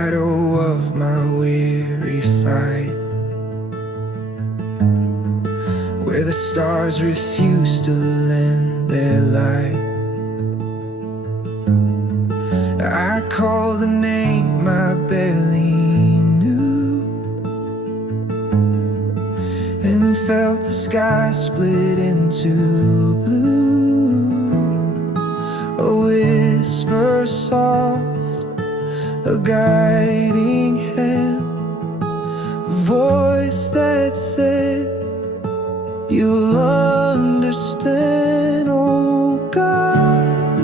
shadow of my weary fight, where the stars refuse to lend their light. I call the name I barely knew, and felt the sky split into blue. A whisper soft, a guiding hand, a voice that said, "You'll understand." Oh God,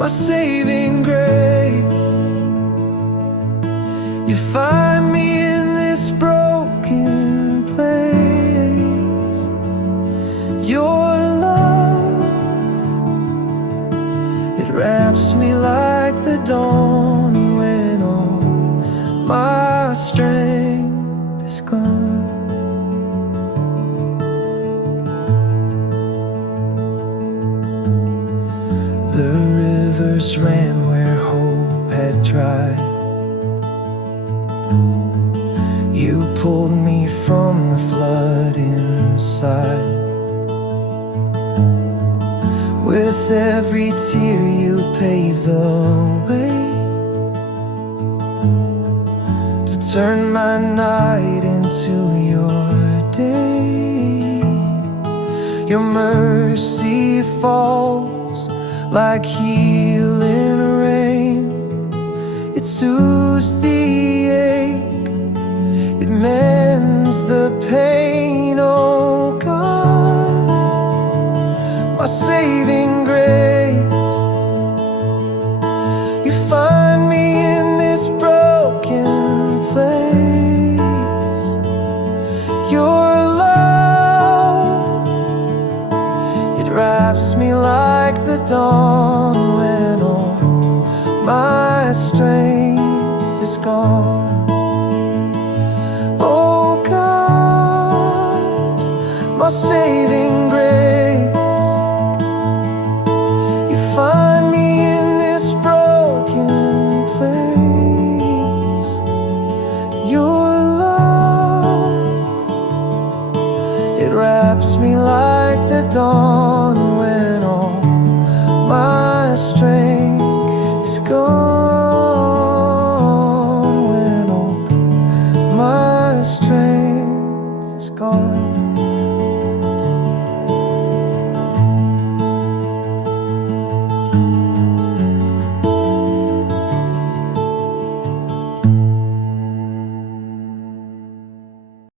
my saving grace, you find me in this broken place. Your love, it wraps me like the dawn when all my strength is gone. The rivers ran where hope had dried. You pulled me from the flood inside. With every tear you paved the way to turn my night into your day. Your mercy falls like healing rain. It soothes the ache, it mends the pain. Oh God, my saving grace, you find me in this broken place. Your love, it wraps me like the dawn when all my strength is gone. Oh God, my saving grace, you find me in this broken place. Your love, it wraps me like the dawn when all my strength is gone. When all my strength is gone.